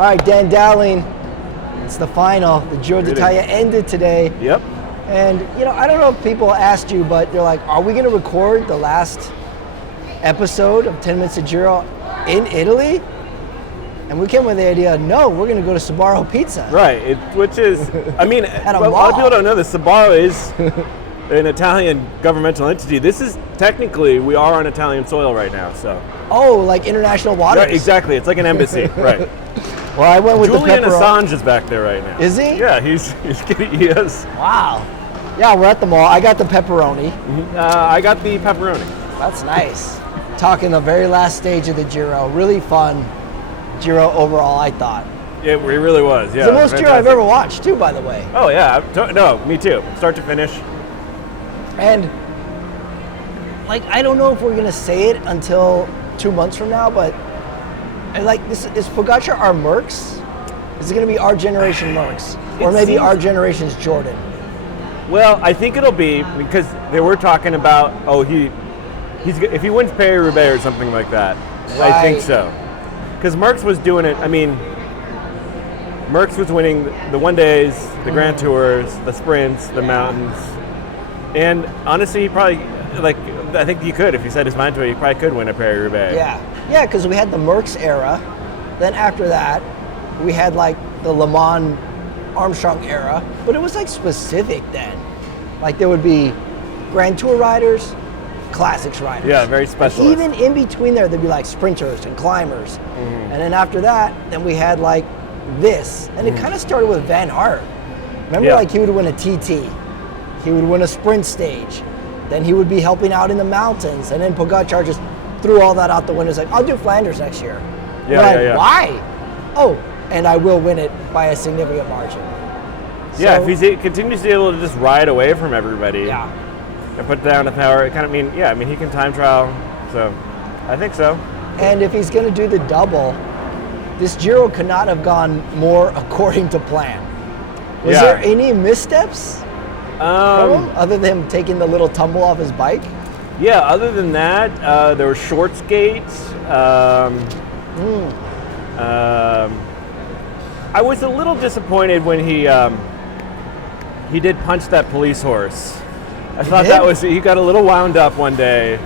All right, Dan Dowling, it's the final. The Giro d'Italia ended today. Yep. And, I don't know if people asked you, but they're like, are we going to record the last episode of 10 Minutes of Giro in Italy? And we came with the idea, no, we're going to go to Sbarro Pizza. Right, which is, I mean, a lot of people don't know this. Sbarro is an Italian governmental entity. This is technically, we are on Italian soil right now, so. Oh, like international waters? Right, exactly, it's like an embassy, right. Well, I went with Julian the pepperoni. Assange is back there right now. Is he? Yeah, he is. Wow. Yeah, we're at the mall. I got the pepperoni. I got the pepperoni. That's nice. Talking the very last stage of the Giro. Really fun Giro overall, I thought. It really was, yeah. It's the most Giro I've ever watched, too, by the way. Oh, yeah. No, me too. Start to finish. And, I don't know if we're going to say it until 2 months from now, but is Pogacar our Merckx? Is it going to be our generation Merckx? Or maybe our generation's Jordan? Well, I think it'll be, because they were talking about, if he wins Paris-Roubaix or something like that. Right. I think so. Because Merckx was doing it, Merckx was winning the one days, the Grand Tours, the sprints, the mountains. And honestly, he probably, I think he could, if he set his mind to it, he probably could win a Paris-Roubaix. Yeah, because we had the Merckx era. Then after that, we had the Le Mans Armstrong era, but it was specific then. There would be Grand Tour riders, classics riders. Yeah, very special. Even in between there, there'd be sprinters and climbers. Mm-hmm. And then after that, then we had this. And it kind of started with Van Aert. Remember, he would win a TT. He would win a sprint stage. Then he would be helping out in the mountains. And then Pogacar just threw all that out the window. He's like, I'll do Flanders next year. Yeah. Why? Oh, and I will win it by a significant margin. Yeah, if he continues to be able to just ride away from everybody and put down the power, he can time trial. So I think so. And if he's going to do the double, this Giro could not have gone more according to plan. Was there any missteps from him, other than him taking the little tumble off his bike? Yeah, other than that, there were short skates. I was a little disappointed when he did punch that police horse. I thought he got a little wound up one day.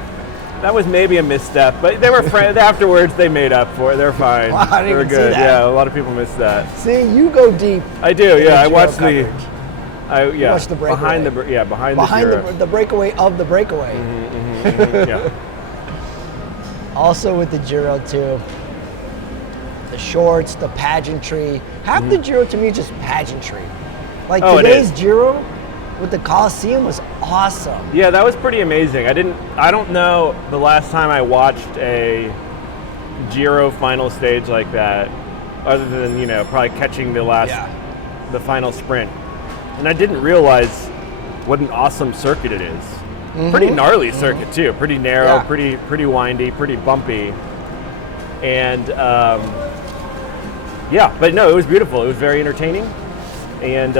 That was maybe a misstep, but they were friends. Afterwards, they made up for it. They're fine. Wow, I didn't they were even good. See that. Yeah, a lot of people missed that. See, you go deep. I do. Yeah, I watched coverage. watched the breakaway. behind the breakaway of the breakaway. Yeah. Also with the Giro too, the shorts, the pageantry. Half the Giro to me is just pageantry. Today's Giro with the Coliseum was awesome. Yeah, that was pretty amazing. I don't know the last time I watched a Giro final stage like that, other than probably catching the final sprint. And I didn't realize what an awesome circuit it is. Mm-hmm. Pretty gnarly circuit too. Pretty narrow, pretty windy, pretty bumpy. And but no, it was beautiful. It was very entertaining. And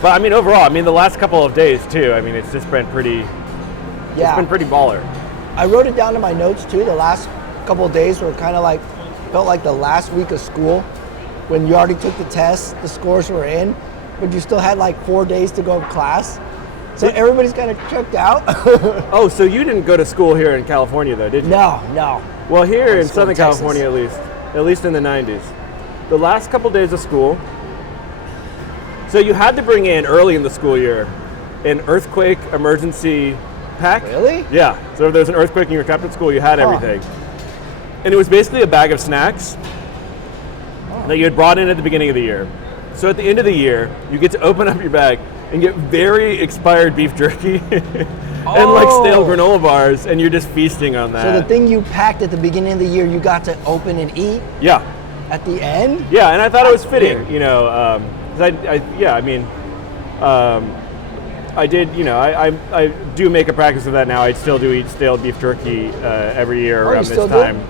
but overall, the last couple of days too, it's just been pretty it's been pretty baller. I wrote it down in my notes too. The last couple of days were kind of felt like the last week of school, when you already took the test, the scores were in, but you still had 4 days to go to class. So everybody's kind of checked out. Oh, so you didn't go to school here in California though, did you? No. Well, here in Southern California at least in the 90s, the last couple days of school, so you had to bring in early in the school year an earthquake emergency pack. Really? Yeah. So if there's an earthquake and you were trapped at school, you had everything. And it was basically a bag of snacks that you had brought in at the beginning of the year. So at the end of the year, you get to open up your bag and get very expired beef jerky and stale granola bars, and you're just feasting on that. So the thing you packed at the beginning of the year, you got to open and eat? Yeah. At the end? Yeah, and I thought it was fitting, weird. I did, I do make a practice of that now. I still do eat stale beef jerky every year around this time.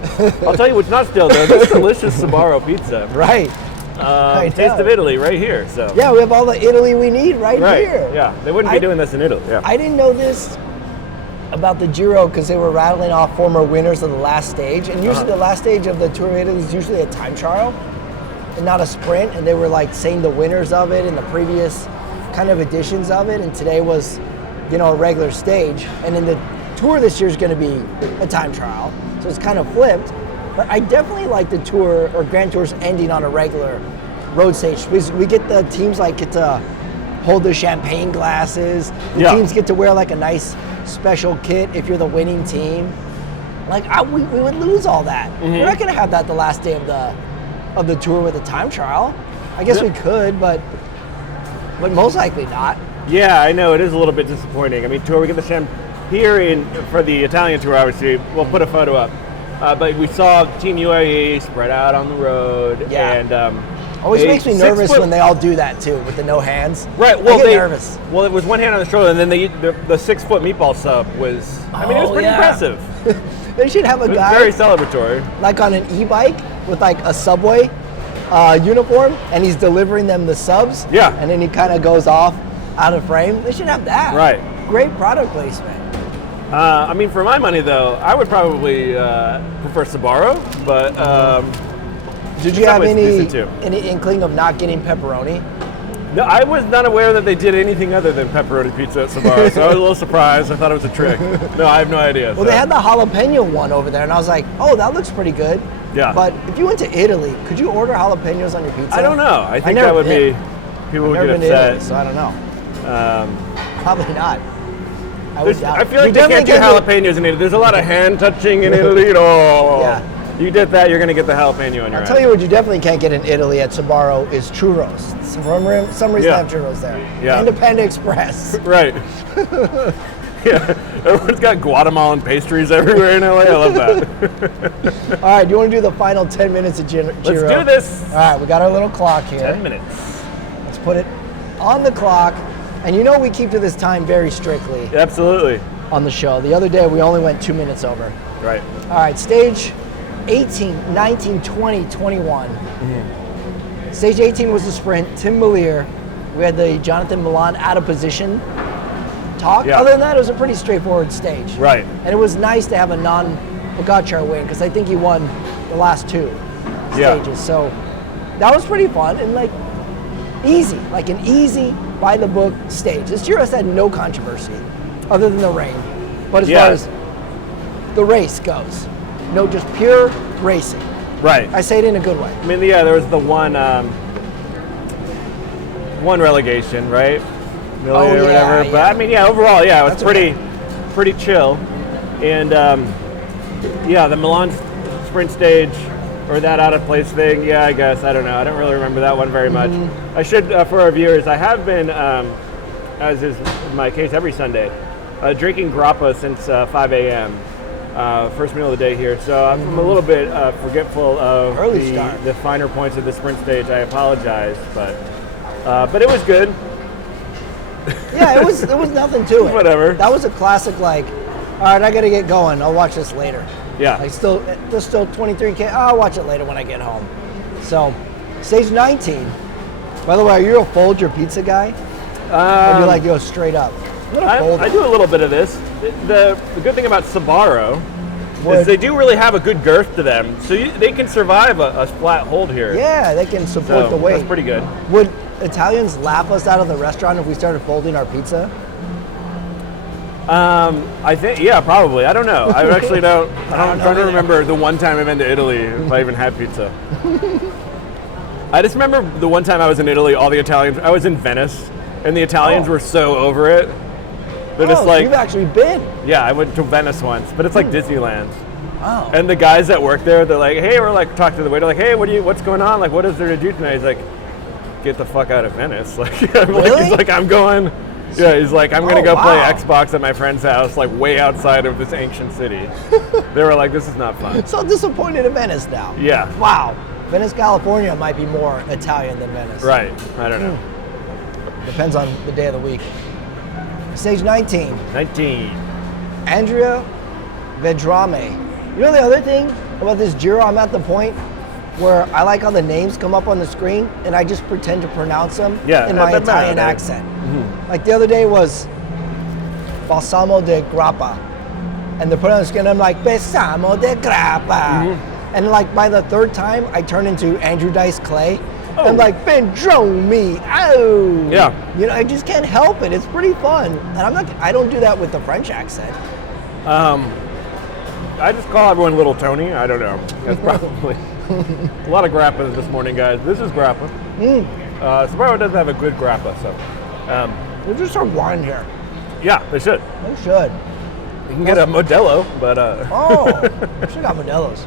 I'll tell you what's not stale though, this delicious Sbarro pizza. Right. Taste of Italy right here. So yeah, we have all the Italy we need right here. Yeah, they wouldn't be doing this in Italy. Yeah. I didn't know this about the Giro because they were rattling off former winners of the last stage, and usually the last stage of the Tour of Italy is usually a time trial and not a sprint, and they were like saying the winners of it and the previous kind of editions of it, and today was, a regular stage, and in the Tour this year is going to be a time trial, so it's kind of flipped. But I definitely like the Tour or Grand Tours ending on a regular road stage because we get the teams get to hold their champagne glasses. The teams get to wear like a nice special kit if you're the winning team. We would lose all that. We're not going to have that the last day of the Tour with a time trial. I guess we could, but most likely not. Yeah, I know it is a little bit disappointing. I mean, Tour we get the here for the Italian Tour. Obviously, we'll put a photo up. But we saw Team UAE spread out on the road, and always makes me nervous when they all do that too, with the no hands. Right. Well, I get nervous. Well, it was one hand on the shoulder, and then the 6-foot meatball sub was. I mean, it was pretty impressive. They should have a guy very celebratory, like on an e-bike with like a Subway uniform, and he's delivering them the subs. Yeah. And then he kind of goes off out of frame. They should have that. Right. Great product placement. I mean, for my money, though, I would probably prefer Sbarro, but did you have any inkling of not getting pepperoni? No, I was not aware that they did anything other than pepperoni pizza at Sbarro, so I was a little surprised. I thought it was a trick. No, I have no idea. Well, they had the jalapeno one over there, and I was like, oh, that looks pretty good. Yeah. But if you went to Italy, could you order jalapenos on your pizza? I don't know. I think that would be, people would get upset. Italy, so I don't know. Probably not. I feel like they can't do jalapenos in Italy. There's a lot of hand touching in Italy. Yeah. You did that, you're going to get the jalapeno in your I'll tell you what you definitely can't get in Italy at Sbarro is churros. For some reason they have churros there. Yeah. And a Panda Express. Right. Yeah. Everyone's got Guatemalan pastries everywhere in LA. I love that. All right, do you want to do the final 10 minutes of Giro? Let's do this. All right, we got our little clock here. 10 minutes. Let's put it on the clock. And we keep to this time very strictly. Absolutely. On the show. The other day, we only went 2 minutes over. Right. All right, stage 18, 19, 20, 21. Stage 18 was the sprint. Tim Melier. We had the Jonathan Milan out of position talk. Yeah. Other than that, it was a pretty straightforward stage. Right. And it was nice to have a non-Pogacar win because I think he won the last two stages. So that was pretty fun and easy, like an easy by-the-book stage. This Giro has had no controversy other than the rain. But as far as the race goes, just pure racing. Right. I say it in a good way. I mean, there was the one relegation, right? Or whatever. Yeah. But I mean, overall, it was pretty chill. And the Milan sprint stage, or that out of place thing, I guess, I don't know. I don't really remember that one very much. I should, for our viewers, I have been, as is my case every Sunday, drinking grappa since 5 a.m. First meal of the day here. So I'm a little bit forgetful of the finer points of the sprint stage. I apologize, but it was good. Yeah, it was nothing to it. Whatever. That was a classic, all right, I got to get going. I'll watch this later. Yeah. There's still 23K. I'll watch it later when I get home. So, stage 19. By the way, are you a fold your pizza guy? Or do you straight up? I do a little bit of this. The good thing about Sbarro is they do really have a good girth to them, so they can survive a flat hold here. Yeah, they can support the weight. That's pretty good. Would Italians laugh us out of the restaurant if we started folding our pizza? I think, probably. I don't know. I actually don't. I'm trying to remember the one time I've been to Italy if I even had pizza. I just remember the one time I was in Italy, all the Italians. I was in Venice, and the Italians were so over it. They're just you've actually been? Yeah, I went to Venice once, but it's like Disneyland. Oh. And the guys that work there, they're like, hey, we're talking to the waiter, hey, what's going on? What is there to do tonight? He's like, get the fuck out of Venice. Really? He's like, I'm going. Yeah, he's like, I'm going to go play Xbox at my friend's house, way outside of this ancient city. They were like, this is not fun. So disappointed in Venice now. Yeah. Wow. Venice, California might be more Italian than Venice. Right. I don't know. Depends on the day of the week. Stage 19. Andrea Vedrame. You know the other thing about this Giro, I'm at the point where I like how the names come up on the screen and I just pretend to pronounce them in my Italian accent. Like the other day was Balsamo de Grappa. and they're putting on the skin. I'm like, Besamo de grappa. And like by the third time, I turn into Andrew Dice Clay. Oh. I'm like, me, oh. Yeah. You know, I just can't help it. It's pretty fun. And I don't do that with the French accent. I just call everyone Little Tony. I don't know. That's probably a lot of grappas this morning, guys. This is grappa. Sbarro doesn't have a good grappa, so. They just start wine here. Yeah, they should. They should. You can get a Modelo, but. Oh, I should got Modelo's.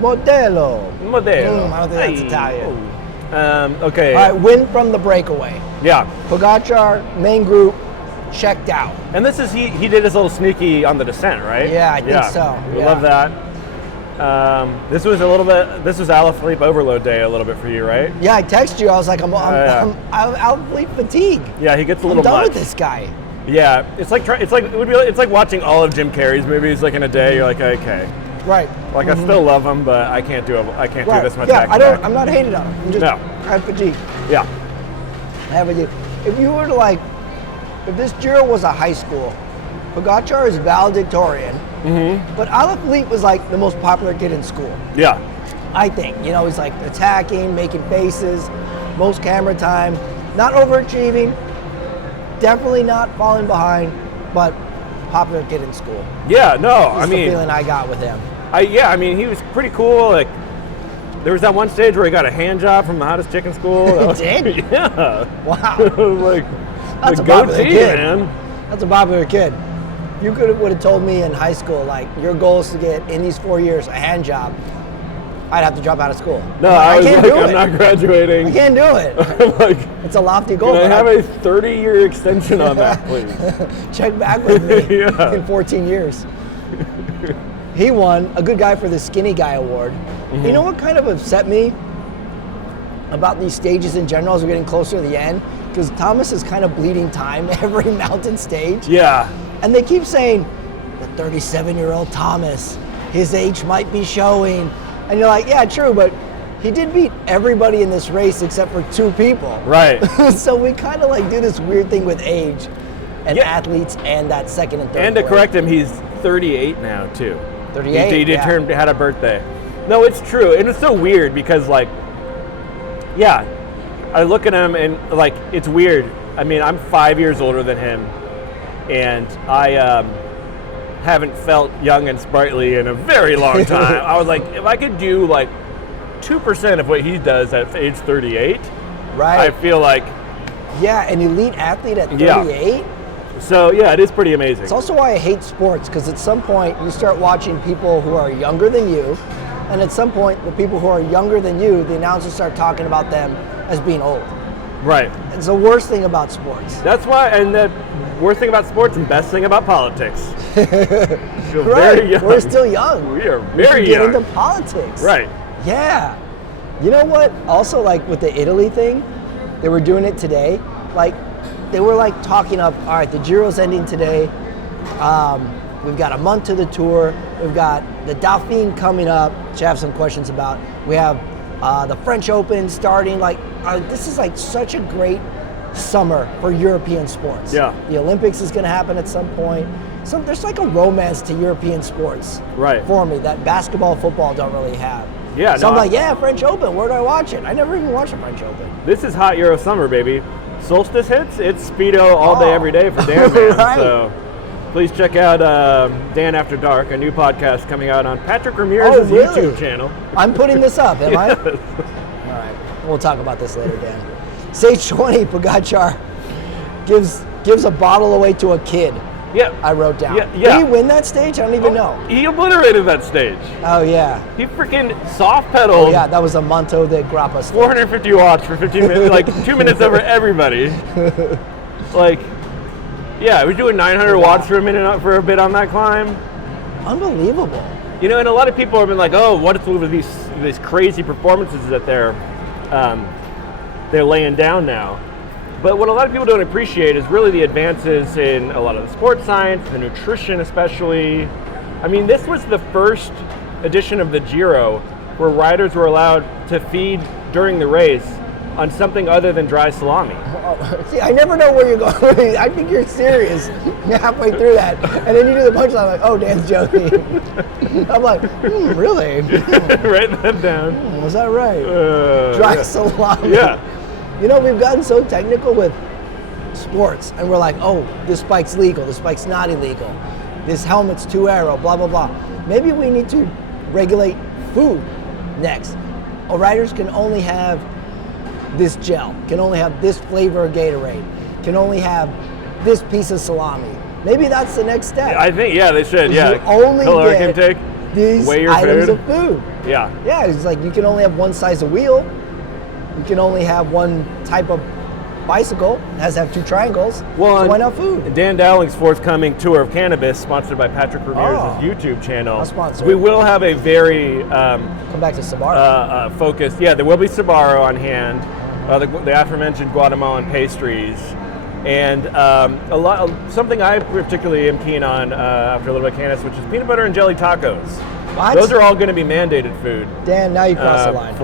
Modelo. I don't think that's Italian. Okay. All right, win from the breakaway. Yeah. Pogacar, main group, checked out. And this is he did his little sneaky on the descent, right? Yeah, I think so. We love that. This was Alaphilippe overload day a little bit for you, right? Yeah, I texted you. I was like, I'm Alaphilippe fatigue. Yeah, he gets a little I'm done much. with this guy. Yeah, it's like watching all of Jim Carrey's movies like in a day. You're like, okay, right. Like I still love him, but I can't do this much. Yeah, I'm not hating on him. I'm just I have fatigue. Yeah, I have fatigue. If you were to if this Giro was a high school, Pogacar is valedictorian, but Alaphilippe was like the most popular kid in school. Yeah, I think. You know, he's like attacking, making faces, most camera time, not overachieving, definitely not falling behind, but popular kid in school. Yeah, no, That's the feeling I got with him. He was pretty cool. Like, there was that one stage where he got a hand job from the hottest chick in school. He did? Yeah. Wow. That's a popular kid, man. That's a popular kid. You would have told me in high school, like, your goal is to get, in these 4 years, a hand job. I'd have to drop out of school. No, I was can't like, do I'm it. not graduating. I can't do it. I'm like, it's a lofty goal. Can I have a 30-year extension on that, please? Check back with me Yeah. in 14 years. He won a Good Guy for the Skinny Guy award. You know what kind of upset me about these stages in general as we're getting closer to the end? Because Thomas is kind of bleeding time every mountain stage. Yeah. And they keep saying, the 37-year-old Thomas, his age might be showing. And you're like, yeah, true, but he did beat everybody in this race except for 2 people. Right. So we kind of do this weird thing with age and athletes and that second and third. And to correct him, he's 38 now, too. 38, He had a birthday. No, it's true. And it's so weird because, I look at him and, it's weird. I mean, I'm 5 years older than him, and I haven't felt young and sprightly in a very long time. I was like, if I could do, 2% of what he does at age 38, right? I feel like... Yeah, an elite athlete at 38? Yeah. So, yeah, it is pretty amazing. It's also why I hate sports, because at some point you start watching people who are younger than you, and at some point the people who are younger than you, the announcers start talking about them as being old. Right. It's the worst thing about sports. That's why, and the worst thing about sports and best thing about politics. Right. We're still young. We are very young. Get into politics. Right. Yeah. You know what? Also, with the Italy thing, they were doing it today. They were talking up, all right, the Giro's ending today. We've got a month to the tour. We've got the Dauphiné coming up, which I have some questions about. We have the French Open starting. This is such a great summer for European sports. Yeah. The Olympics is going to happen at some point. So there's a romance to European sports. Right. For me that basketball, football don't really have. Yeah. So I'm French Open. Where do I watch it? I never even watched a French Open. This is hot Euro summer, baby. Solstice hits, it's Speedo all day, every day for Dan Man. Right. So please check out Dan After Dark, a new podcast coming out on Patrick Ramirez's YouTube channel. I'm putting this up, am I? Yes. All right. We'll talk about this later, Dan. Stage 20, Pogacar gives a bottle away to a kid. Yeah. I wrote down. Yeah. Did he win that stage? I don't even know. He obliterated that stage. Oh, yeah. He freaking soft pedaled. Oh, yeah, that was a Manto de Grappa stage. 450 watts for 15 minutes, 2 minutes over everybody. Yeah, we're doing 900 watts for a bit on that climb. Unbelievable. And a lot of people have been like, oh, what is with these crazy performances that they're laying down now. But what a lot of people don't appreciate is really the advances in a lot of the sports science, the nutrition especially. I mean, this was the first edition of the Giro where riders were allowed to feed during the race on something other than dry salami. See, I never know where you're going. I think you're serious halfway through that. And then you do the punchline, I'm like, oh, Dan's joking. I'm like, really? Write that down. Was that right? Dry salami. Yeah. You know, we've gotten so technical with sports, and we're like, oh, this bike's legal, this bike's not illegal, this helmet's 2-aero, blah, blah, blah. Maybe we need to regulate food next. Riders can only have this gel, can only have this flavor of Gatorade, can only have this piece of salami. Maybe that's the next step. I think, they should, You only caloric get intake, these weigh your items food. of food. Yeah. Yeah, it's like you can only have one size of wheel, you can only have one type of bicycle, it has to have 2 triangles, so why not food? Dan Dowling's forthcoming tour of cannabis, sponsored by Patrick Ramirez's YouTube channel. A sponsor. We will have a very Come back to Sbarro. focused, there will be Sbarro on hand, the aforementioned Guatemalan pastries, and something I particularly am keen on after a little bit of cannabis, which is peanut butter and jelly tacos. What? Those are all going to be mandated food. Dan, now you cross the line.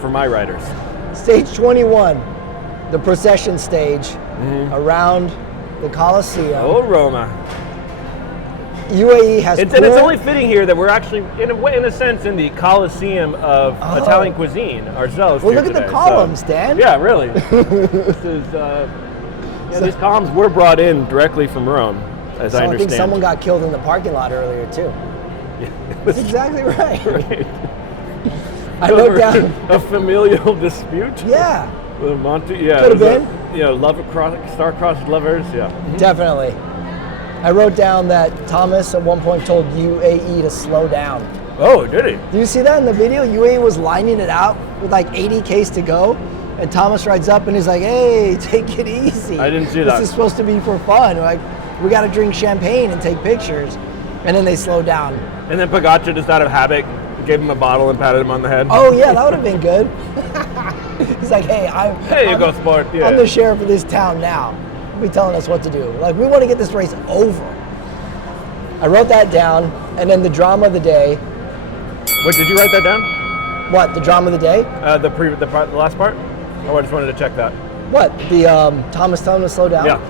For my riders. Stage 21, the procession stage around the Coliseum. Oh, Roma. UAE has And it's only fitting here that we're actually, in a sense, in the Coliseum of Italian cuisine ourselves. Well, here look at today. the columns, Dan. Yeah, really. This is, these columns were brought in directly from Rome, as I understand. I think someone got killed in the parking lot earlier, too. Yeah. That's exactly right. Right. I wrote down a familial dispute. Yeah. With Monty. Yeah. Could have been. Star-crossed lovers. Yeah. Definitely. I wrote down that Thomas at one point told UAE to slow down. Oh, did he? Do you see that in the video? UAE was lining it out with like 80 Ks to go, and Thomas rides up and he's like, "Hey, take it easy. I didn't see that. This is supposed to be for fun. Like, we got to drink champagne and take pictures." And then they slowed down. And then Pogacar, just out of habit, gave him a bottle and patted him on the head. Oh yeah, that would have been good. He's like, "Hey, There you go, sport. Yeah. I'm the sheriff of this town now. Be telling us what to do. Like, we want to get this race over." I wrote that down, and then the drama of the day. Wait, did you write that down? What, the drama of the day? The last part? Oh, I just wanted to check that. What, the Thomas telling him to slow down? Yeah.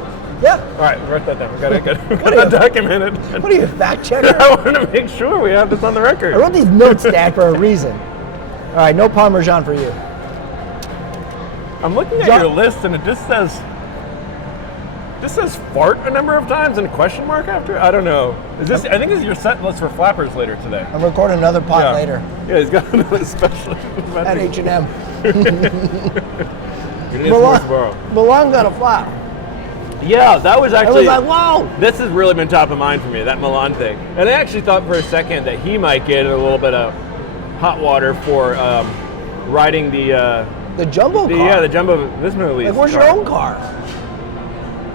Yeah. All right, write that down. We got that documented. What are you, a fact checker? I want to make sure we have this on the record. I wrote these notes down for a reason. All right, no Parmesan for you. I'm looking at your list, and it just says fart a number of times and a question mark after. I don't know. I think this is your set list for flappers later today. I'm recording another pod later. Yeah, he's got another special at H&M. Milan got a flap. Yeah, that was actually. I was like, whoa! This has really been top of mind for me, that Milan thing. And I actually thought for a second that he might get a little bit of hot water for riding the jumbo car. Yeah, the jumbo Visma Elite. Like, where's your own car?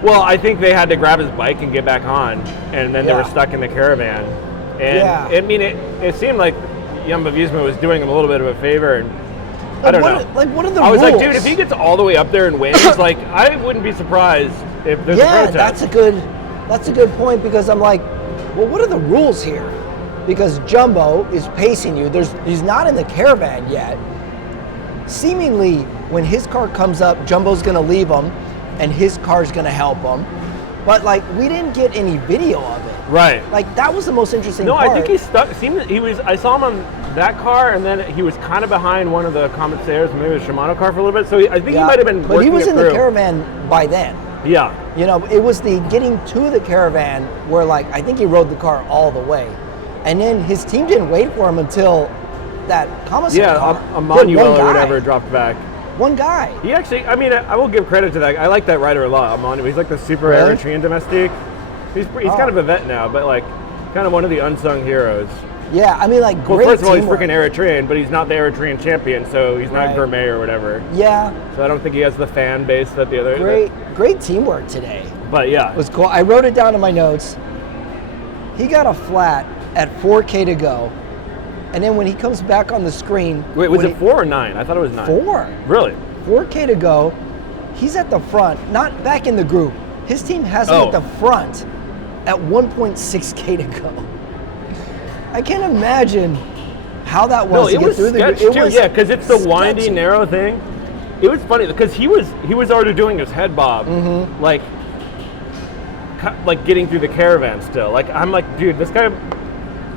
Well, I think they had to grab his bike and get back on, and then they were stuck in the caravan. And I mean, it seemed like Jumbo Visma was doing him a little bit of a favor, and I don't know. What are the rules? I was like, dude, if he gets all the way up there and wins, like, I wouldn't be surprised if there's a protest. That's a good point, because I'm like, well, what are the rules here? Because Jumbo is pacing you. He's not in the caravan yet. Seemingly, when his car comes up, Jumbo's going to leave him, and his car's going to help him. But, like, we didn't get any video of it. Right. Like, that was the most interesting part. No, I think he's stuck. I saw him on that car, and then he was kind of behind one of the commissaires, maybe the Shimano car for a little bit. So I think he might have been working. But he was in the caravan by then. Yeah. You know, it was the getting to the caravan where, like, I think he rode the car all the way. And then his team didn't wait for him until that commissary car. Yeah, Emmanuel or whatever dropped back. One guy. He actually, I mean, I will give credit to that. I like that rider a lot, Emmanuel. He's like the super Eritrean domestique. He's kind of a vet now, but like kind of one of the unsung heroes. Yeah, I mean, like, well, great first of all, he's teamwork. freaking Eritrean, but he's not the Eritrean champion, so he's not gourmet or whatever. Yeah. So I don't think he has the fan base that the other. Great teamwork today. But yeah, it was cool. I wrote it down in my notes. He got a flat at 4K to go, and then when he comes back on the screen. Wait, was it 4 or 9? I thought it was 9. 4. Really? 4K to go. He's at the front, not back in the group. His team has him at the front at 1.6K to go. I can't imagine how that No, was to it get was through the sketch it too. was Yeah, because it's the windy, sketchy. narrow thing. It was funny because he was already doing his head bob, like getting through the caravan still. Like I'm like, dude, this guy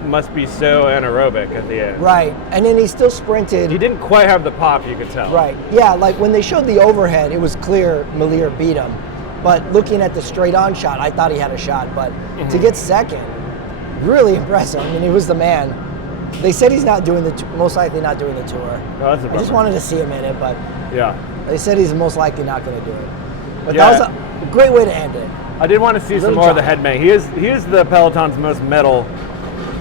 must be so anaerobic at the end. Right, and then he still sprinted. He didn't quite have the pop, you could tell. Right, yeah, like when they showed the overhead, it was clear Melier beat him. But looking at the straight-on shot, I thought he had a shot. But to get second, really impressive. I mean, he was the man. They said he's not doing most likely not doing the tour. No, that's a I just bummer. wanted to see him in it, but Yeah. they said he's most likely not going to do it. But Yeah. that was a great way to end it. I did want to see some Little more of the John. headbang. He is the Peloton's most metal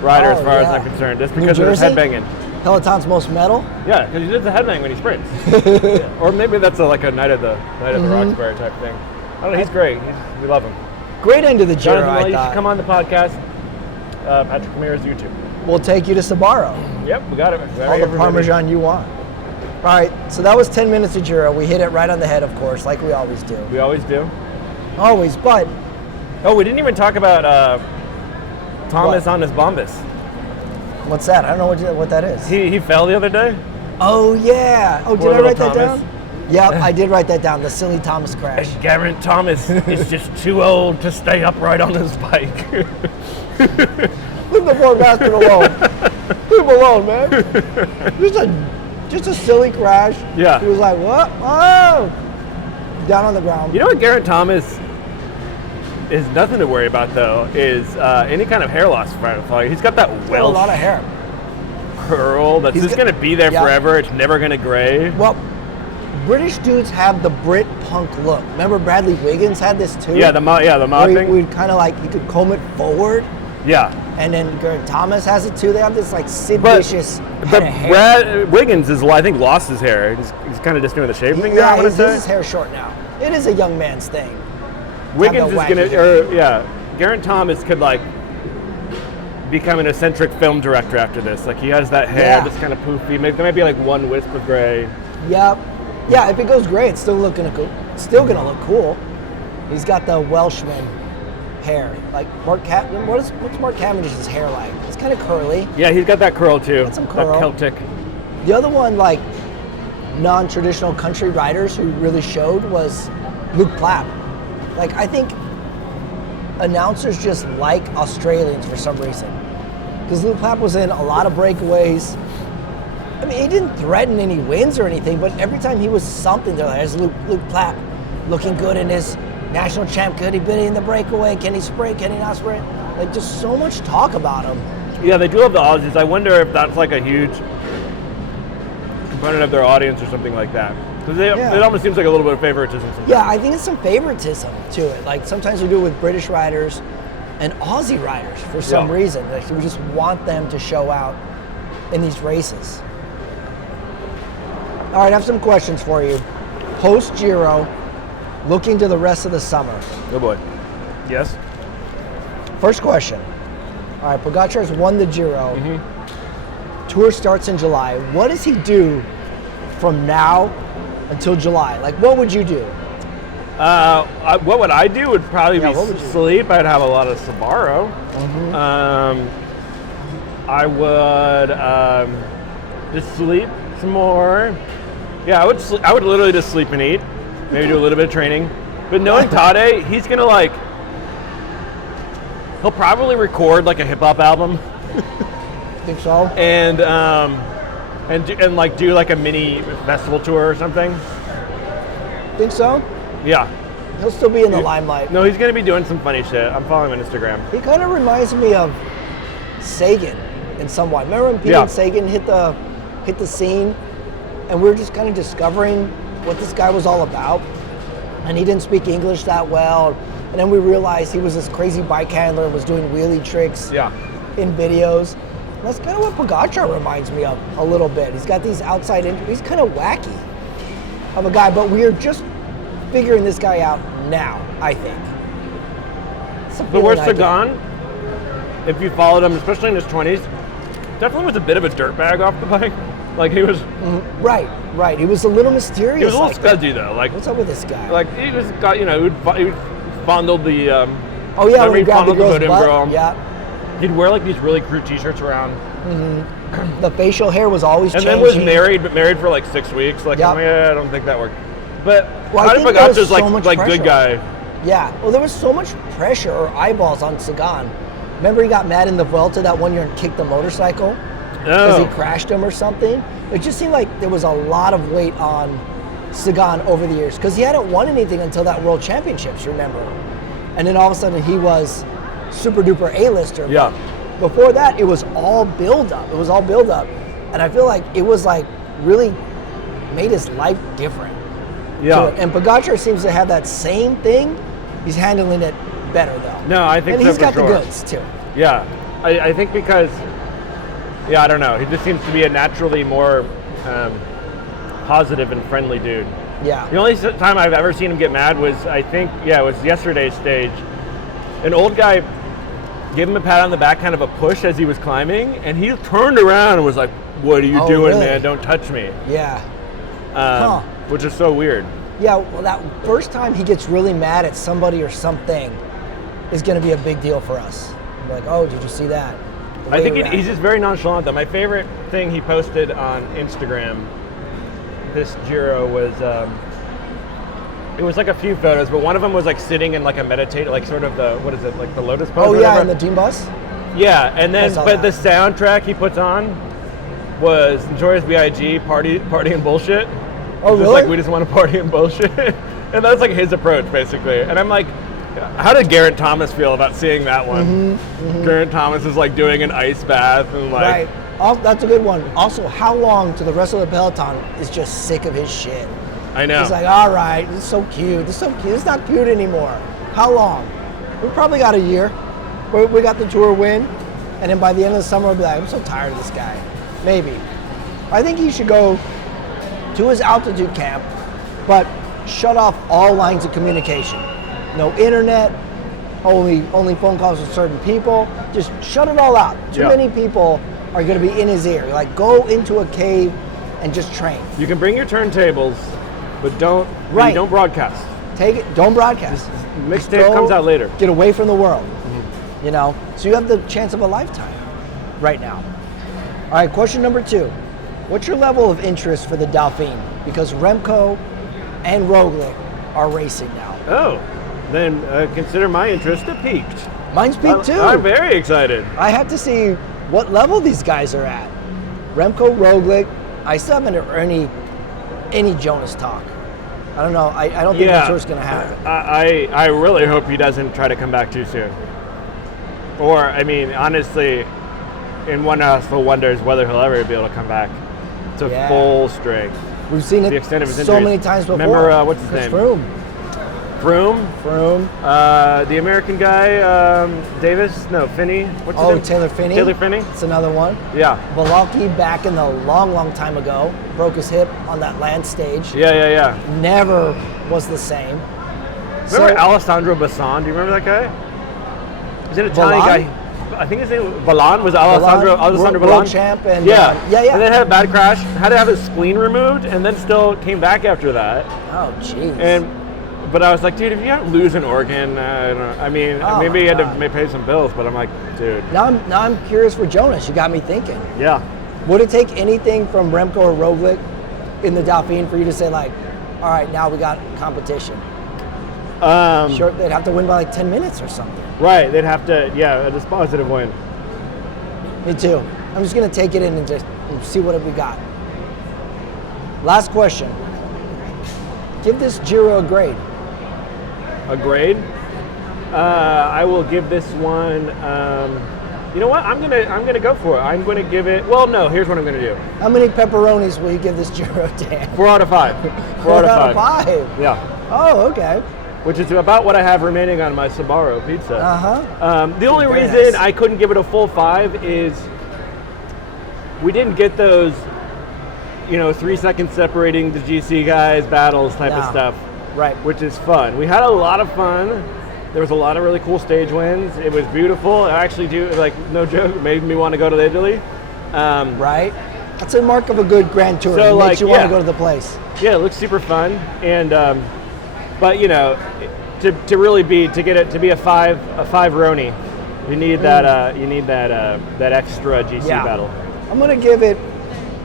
rider as Oh, far as yeah. I'm concerned, just New because of his Jersey? headbanging. Peloton's most metal. Yeah, because he does the headbang when he sprints. Yeah. Or maybe that's like a Night of the Roxbury type thing. I don't know. He's great. We love him. Great end to the Giro, Jonathan, I you should thought. come on the podcast. Patrick Ramirez YouTube. We'll take you to Sbarro. Yep, we got it. All the Parmesan you want. All right, so that was 10 minutes of Giro. We hit it right on the head, of course, like we always do. We always do. Always, but Oh, we didn't even talk about Thomas What? on his Bombas. what's that? I don't know what that is. He fell the other day. Oh, yeah. Oh, did Poor I little write that Thomas. down? Yep, I did write that down. The silly Thomas crash. Geraint Thomas is just too old to stay upright on his bike. Leave the poor bastard alone. Leave him alone, man. Just a silly crash. Yeah. He was like, what? Oh! Down on the ground. You know what Geraint Thomas is nothing to worry about though is any kind of hair loss from fire. He's got that Got a Welsh lot of hair. curl that's He's just got- going to be there yeah. forever. It's never going to gray. Well, British dudes have the Brit punk look. Remember Bradley Wiggins had this too? Yeah, the mod Where thing. we'd kind of like, you could comb it forward. Yeah. And then Geraint Thomas has it too. They have this like Sid But- Vicious But head of hair. Brad Wiggins is, I think, lost his hair. He's kind of just doing the shaving thing now, I Yeah, want his to say. his hair short now. It is a young man's thing. Wiggins the is going wacky to, Geraint Thomas could, like, become an eccentric film director after this. Like, he has that hair Yeah. that's kind of poofy. Maybe, there might be, like, one wisp of gray. Yep. Yeah, if it goes gray, it's still looking cool. Still gonna look cool. He's got the Welshman hair. Like what's Mark Cavendish's hair like? It's kind of curly. Yeah, he's got that curl, too. Got some curl. That Celtic. The other one, like non-traditional country riders who really showed was Luke Plapp. Like I think announcers just like Australians for some reason. Because Luke Plapp was in a lot of breakaways. I mean, he didn't threaten any wins or anything, but every time he was something, they're like, there's Luke Plapp looking good in his national champ. Could he beat in the breakaway? Can he sprint? Can he not sprint? Like, just so much talk about him. Yeah, they do love the Aussies. I wonder if that's like a huge component of their audience or something like that. Because it almost seems like a little bit of favoritism sometimes. Yeah, I think it's some favoritism to it. Like, sometimes we do it with British riders and Aussie riders for some reason. Like, we just want them to show out in these races. All right, I have some questions for you. Post Giro, looking to the rest of the summer. Oh boy. Yes? First question. All right, Pogacar's won the Giro. Mm-hmm. Tour starts in July. What does he do from now until July? Like, what would you do? What would I do would probably Yeah, be what would you do? sleep. I'd have a lot of Sbarro. I would just sleep some more. Yeah, I would literally just sleep and eat. Maybe do a little bit of training. But knowing Tade, he's gonna he'll probably record like a hip hop album Think so? and do like a mini festival tour or something. Think so? Yeah. He'll still be in the limelight. No, he's gonna be doing some funny shit. I'm following him on Instagram. He kind of reminds me of Sagan in some way. Remember when Pete and Sagan hit the scene, and we were just kind of discovering what this guy was all about, and he didn't speak English that well, and then we realized he was this crazy bike handler and was doing wheelie tricks in videos. And that's kind of what Pogacar reminds me of a little bit. He's got these outside injuries. He's kind of wacky of a guy, but we are just figuring this guy out now, I think. But where's Sagan? If you followed him, especially in his 20s, definitely was a bit of a dirtbag off the bike. Like he was. Right. He was a little mysterious. He was a little like that. scudgy though. Like What's up with this guy? Like he was got he would fondled the. Oh yeah, when he he'd grabbed the fondled girl's butt. girl. Yeah. He'd wear like these really crude T-shirts around. The facial hair was always and changing. then was married, but married for like 6 weeks. Like, Yep. I don't think that worked. But Well, I how think did there was Pogacar's so much like pressure. good guy? Yeah, well, there was so much pressure or eyeballs on Sagan. Remember he got mad in the Vuelta that one year and kicked the motorcycle because he Oh, crashed him or something? It just seemed like there was a lot of weight on Sagan over the years because he hadn't won anything until that World Championships, remember? And then all of a sudden he was super duper A-lister. yeah. Before that, it was all build up. It was all build up. And I feel like it was like really made his life different. Yeah. And Pogacar seems to have that same thing. He's handling it better though. No, I think and so he's for got sure. the goods too. Yeah, I think because, I don't know. He just seems to be a naturally more positive and friendly dude. Yeah. The only time I've ever seen him get mad was, I think, it was yesterday's stage. An old guy gave him a pat on the back, kind of a push as he was climbing, and he turned around and was like, "What are you Oh, doing, really? man? Don't touch me." Yeah. Huh. Which is so weird. Yeah, well, that first time he gets really mad at somebody or something is going to be a big deal for us. We're like, oh, did you see that? The I way think he he's reacted. just very nonchalant, though. My favorite thing he posted on Instagram this Giro was, it was like a few photos, but one of them was like sitting in like a meditate, like sort of the, what is it, like the lotus pose? Oh, or yeah, whatever. in the team bus? Yeah, and then, saw but that. the soundtrack he puts on was Notorious B.I.G. Party and Bullshit. Oh, Just really? like, we just want to party and bullshit. And that's like his approach, basically. And I'm like, how did Geraint Thomas feel about seeing that one? Geraint Thomas is like doing an ice bath and like, Right. Oh, that's a good one. Also, how long till the rest of the peloton is just sick of his shit? I know. He's like, all right, this is so cute. This is so cute. It's not cute anymore. How long? We probably got a year. We got the Tour win, and then by the end of the summer, we'll be like, I'm so tired of this guy. Maybe. I think he should go to his altitude camp, but shut off all lines of communication. No internet, only phone calls with certain people. Just shut it all out. Too Yeah. many people are going to be in his ear. Like, go into a cave and just train. you can bring your turntables, but don't Right. don't broadcast. Take it. Don't broadcast. Mixtape Go, comes out later. Get away from the world. You know, so you have the chance of a lifetime right now. All right, question number 2. What's your level of interest for the Dauphiné? Because Remco and Roglic are racing now. Oh, then consider my interest peaked. Mine's peaked too. I'm very excited. I have to see what level these guys are at. Remco, Roglic. I still haven't heard any Jonas talk. I don't know. I don't think the tour's going to happen. I really hope he doesn't try to come back too soon. Or, I mean, honestly, in one also wonders whether he'll ever be able to come back to Yeah. full strength. We've seen The it extent of his so injuries. many times before. Remember, what's his Chris name? Froome. Froome, the American guy, Davis? No, Finney. What's his Oh, name? Taylor Phinney. Taylor Finney? It's another one. Yeah. Balalki back in the long time ago broke his hip on that land stage. Yeah. Never was the same. Remember Alessandro Bassan? Do you remember that guy? He's an Italian Balan? guy. I think his name was Balan. Was Alessandro World Balan? champ and Yeah. yeah. And then had a bad crash, had to have his spleen removed, and then still came back after that. Oh, jeez. But I was like, dude, if you don't lose an organ, I don't know. I mean, Oh maybe my he had to God. pay some bills, but I'm like, dude, now I'm curious for Jonas. You got me thinking. yeah. Would it take anything from Remco or Roglic in the Dauphiné for you to say like, all right, now we got competition? Sure, they'd have to win by like 10 minutes or something. Right, they'd have to, a dispositive win. Me too. I'm just gonna take it in and just see what we got. Last question. Give this Giro a grade. A grade? I will give this one. You know what? I'm gonna go for it. I'm gonna give it. Well, no. Here's what I'm gonna do. How many pepperonis will you give this Giro, Dan? 4 out of 5. 4 out of 5. Yeah. Oh, okay. Which is about what I have remaining on my Sbarro pizza. The only Very reason nice. I couldn't give it a full 5 is we didn't get those, 3 seconds separating the GC guys, battles type of No. stuff. Right. Which is fun. We had a lot of fun. There was a lot of really cool stage wins. It was beautiful. I actually no joke, it made me want to go to Italy. Right. That's a mark of a good Grand Tour. So, It makes you want to yeah. go to the place. Yeah, it looks super fun. And but to really be a five Roni, you need that extra GC Yeah. battle. I'm going to give it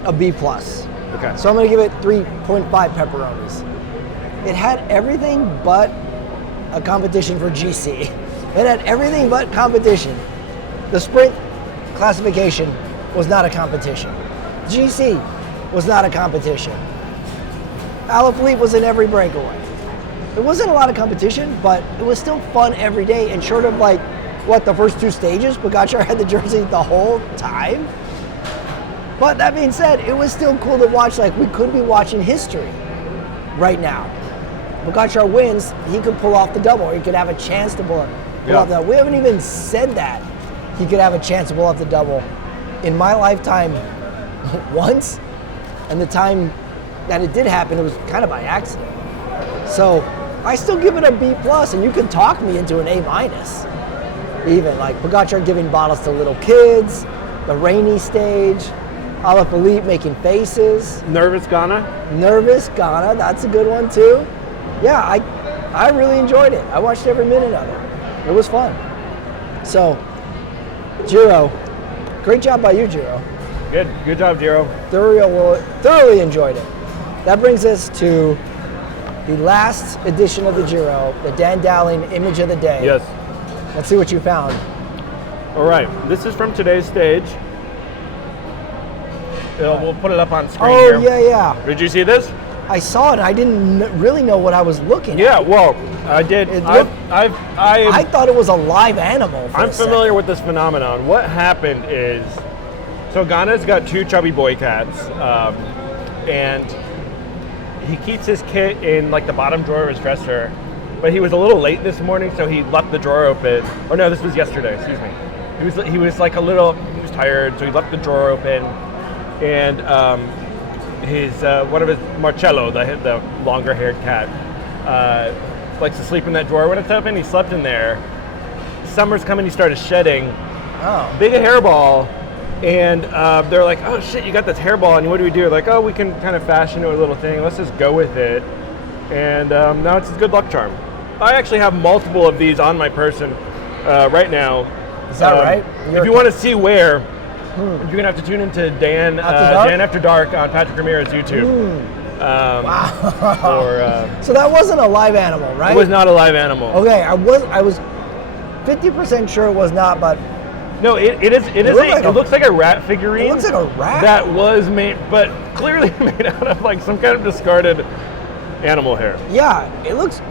a B+. Okay. So I'm going to give it 3.5 pepperonis. It had everything but a competition for GC. It had everything but competition. The sprint classification was not a competition. GC was not a competition. Alaphilippe was in every breakaway. It wasn't a lot of competition, but it was still fun every day. And short of like, the first 2 stages, Pogacar had the jersey the whole time. But that being said, it was still cool to watch. Like, we could be watching history right now. Pogacar wins, he could pull off the double, or he could have a chance to pull off the double. We haven't even said that he could have a chance to pull off the double in my lifetime once, and the time that it did happen, it was kind of by accident. So I still give it a B+, and you can talk me into an A-. Even like Pogacar giving bottles to little kids, the rainy stage, Alaphilippe making faces. Nervous Ghana, that's a good one too. Yeah, I really enjoyed it. I watched every minute of it. It was fun. So, Giro, great job by you, Giro. Good job, Giro. Thoroughly enjoyed it. That brings us to the last edition of the Giro, the Dan Dowling image of the day. Yes. Let's see what you found. All right, this is from today's stage. We'll put it up on screen here. Oh, yeah. Did you see this? I saw it, and I didn't really know what I was looking at. Yeah, well, I did. I thought it was a live animal. I'm familiar with this phenomenon. What happened is, so Ghana's got 2 chubby boy cats, and he keeps his kit in like the bottom drawer of his dresser, but he was a little late this morning, so he left the drawer open. Oh no, this was yesterday, excuse me. He was tired, so he left the drawer open, and his one of his Marcello, the longer haired cat, likes to sleep in that drawer when it's open. He slept in there. Summer's coming, he started shedding. Oh. Big a hairball. And they're like, oh shit, you got this hairball, and what do we do? Like, oh, we can kind of fashion it a little thing. Let's just go with it. And now it's a good luck charm. I actually have multiple of these on my person right now. Is that right? If you want to see where, you're gonna have to tune into Dan After Dark on Patrick Ramirez's YouTube. Wow. So that wasn't a live animal, right? It was not a live animal. Okay, I was 50% sure it was not, but no, it looks like a rat figurine. It looks like a rat. That was made, but clearly made out of like some kind of discarded animal hair. Yeah, it looked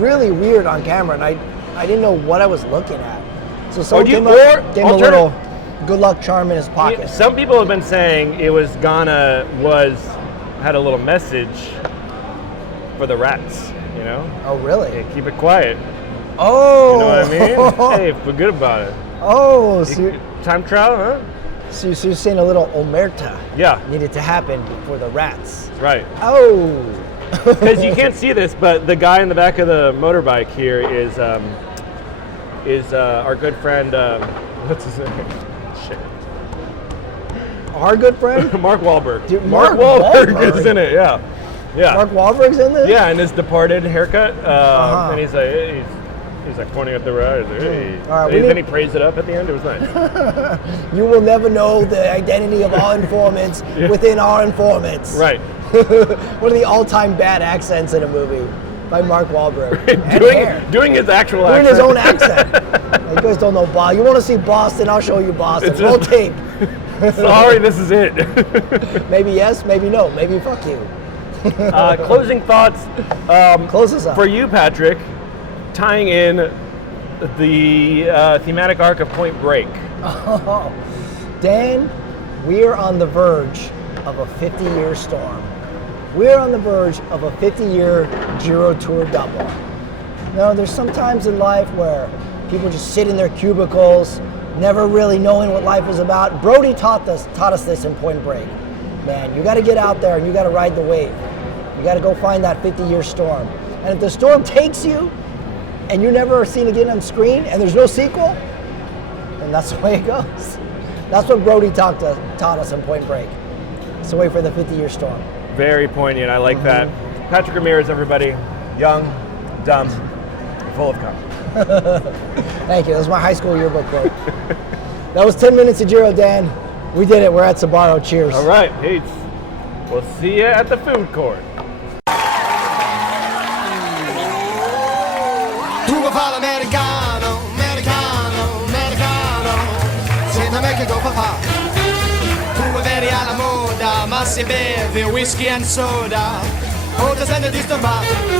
really weird on camera, and I didn't know what I was looking at. So someone gave him a little good luck charm in his pocket. Some people have been saying it was Ghana had a little message for the rats. You know? Oh, really? Hey, keep it quiet. Oh. You know what I mean? Hey, feel good about it. Oh, time trial, huh? So you're saying a little omerta needed to happen for the rats. Right. Oh. Because you can't see this, but the guy in the back of the motorbike here is our good friend, what's his name? Shit. Our good friend? Mark Wahlberg. Dude, Mark Wahlberg is in it, yeah. Mark Wahlberg's in this? Yeah, in his departed haircut. And he's like pointing at the road. Hey. All right, then he praised it up at the end. It was nice. You will never know the identity of our informants within our informants. Right. One of the all-time bad accents in a movie by Mark Wahlberg. Doing his actual Doing accent. his own accent. You guys don't know Boston. You want to see Boston? I'll show you Boston. Roll tape. Sorry, this is it. Maybe yes, maybe no, maybe fuck you. Closing thoughts. Close us up. For you, Patrick, tying in the thematic arc of Point Break. Oh, Dan, we are on the verge of a 50-year storm. We're on the verge of a 50-year Giro Tour double. Now, there's some times in life where people just sit in their cubicles, never really knowing what life is about. Brody taught us this in Point Break. Man, you got to get out there and you got to ride the wave. You got to go find that 50-year storm. And if the storm takes you and you never are seen again on screen and there's no sequel, then that's the way it goes. That's what Brody taught us in Point Break. So wait for the 50-year storm. Very poignant. I like that. Patrick Ramirez, everybody. Young, dumb, full of cum. Thank you. That was my high school yearbook quote. That was 10 minutes of Giro, Dan. We did it. We're at Sbarro. Cheers. All right, peace. We'll see you at the food court. Tu fa l'americano, americano, americano, senza me che go papà. Tu vedi alla moda, ma si beve whisky and soda, o ti senti disturbato.